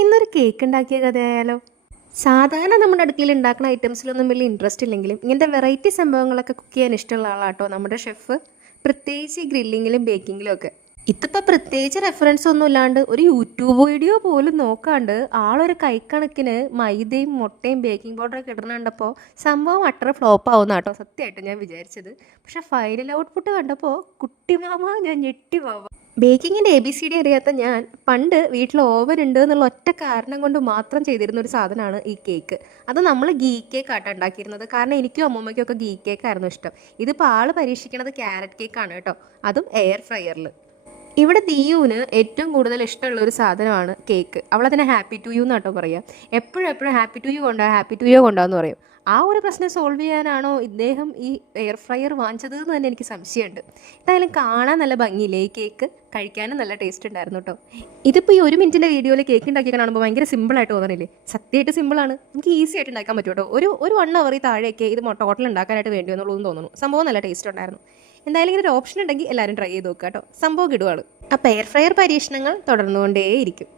ഇന്നൊരു കേക്ക് ഉണ്ടാക്കിയ കഥയായാലോ? സാധാരണ നമ്മുടെ അടുക്കളയിൽ ഉണ്ടാക്കുന്ന ഐറ്റംസിലൊന്നും വലിയ ഇൻട്രസ്റ്റ് ഇല്ലെങ്കിലും ഇങ്ങനത്തെ വെറൈറ്റി സംഭവങ്ങളൊക്കെ കുക്ക് ചെയ്യാൻ ഇഷ്ടമുള്ള ആളാട്ടോ നമ്മുടെ ഷെഫ്. പ്രത്യേകിച്ച് ഗ്രില്ലിങ്ങിലും ബേക്കിങ്ങിലും ഒക്കെ. ഇതിപ്പോൾ പ്രത്യേകിച്ച് റെഫറൻസ് ഒന്നും ഇല്ലാണ്ട് ഒരു യൂട്യൂബ് വീഡിയോ പോലും നോക്കാണ്ട് ആളൊരു കൈക്കണക്കിന് മൈദയും മുട്ടയും ബേക്കിംഗ് പൗഡറൊക്കെ ഇടുന്ന കണ്ടപ്പോൾ സംഭവം അട്ടർ ഫ്ലോപ്പ് ആവുന്ന കേട്ടോ സത്യമായിട്ട് ഞാൻ വിചാരിച്ചത്. പക്ഷെ ഫൈനൽ ഔട്ട്പുട്ട് കണ്ടപ്പോൾ കുട്ടിമാമ ഞാൻ ഞെട്ടി പോവാം. ബേക്കിങ്ങിൻ്റെ ABCD അറിയാത്ത ഞാൻ പണ്ട് വീട്ടിൽ ഓവൻ ഉണ്ട് എന്നുള്ള ഒറ്റ കാരണം കൊണ്ട് മാത്രം ചെയ്തിരുന്ന ഒരു സാധനമാണ് ഈ കേക്ക്. അത് നമ്മൾ ഗീ കേക്ക് ആട്ടോ ഉണ്ടാക്കിയിരുന്നത്. കാരണം എനിക്കും അമ്മൂമ്മയ്ക്കും ഒക്കെ ഗീ കേക്കായിരുന്നു ഇഷ്ടം. ഇതിപ്പോൾ ആൾ പരീക്ഷിക്കുന്നത് ക്യാരറ്റ് കേക്കാണ് കേട്ടോ, അതും എയർ ഫ്രയറിൽ. ഇവിടെ ദിയുവിന് ഏറ്റവും കൂടുതൽ ഇഷ്ടമുള്ള ഒരു സാധനമാണ് കേക്ക്. അവളതിനെ ഹാപ്പി ടു യു എന്നാട്ടോ പറയുക. എപ്പോഴും ഹാപ്പി ടു യു കൊണ്ടാ ഹാപ്പി ടു യു കൊണ്ടാന്ന് പറയും. ആ ഒരു പ്രശ്നം സോൾവ് ചെയ്യാനാണോ ഇദ്ദേഹം ഈ എയർ ഫ്രയർ വാങ്ങിച്ചത് എന്ന് തന്നെ എനിക്ക് സംശയമുണ്ട്. എന്തായാലും കാണാൻ നല്ല ഭംഗിയില്ലേ ഈ കേക്ക്, കഴിക്കാനും നല്ല ടേസ്റ്റ് ഉണ്ടായിരുന്നു കേട്ടോ. ഇതിപ്പോൾ ഈ 1 മിനിറ്റിൻ്റെ വീഡിയോയിൽ കേക്ക് ഉണ്ടാക്കി കാണുമ്പോൾ ഭയങ്കര സിമ്പിളായിട്ട് തോന്നണില്ലേ? സത്യമായിട്ട് സിമ്പിളാണ്, നമുക്ക് ഈസി ആയിട്ട് ഉണ്ടാക്കാൻ പറ്റും കേട്ടോ. ഒരു 1 ഹവറിൽ താഴെയൊക്കെ ഇത് ടോട്ടൽ ഉണ്ടാക്കാനായിട്ട് വേണ്ടി എന്നുള്ളതെന്ന് തോന്നുന്നു. സംഭവം നല്ല ടേസ്റ്റ് ഉണ്ടായിരുന്നു. എന്തായാലും ഇങ്ങനെ ഒരു ഓപ്ഷൻ ഉണ്ടെങ്കിൽ എല്ലാവരും ട്രൈ ചെയ്ത് നോക്കുക കേട്ടോ. സംഭവം കിടുവാണ്. അപ്പോൾ എയർ ഫ്രയർ പരീക്ഷണങ്ങൾ തുടർന്നുകൊണ്ടേയിരിക്കും.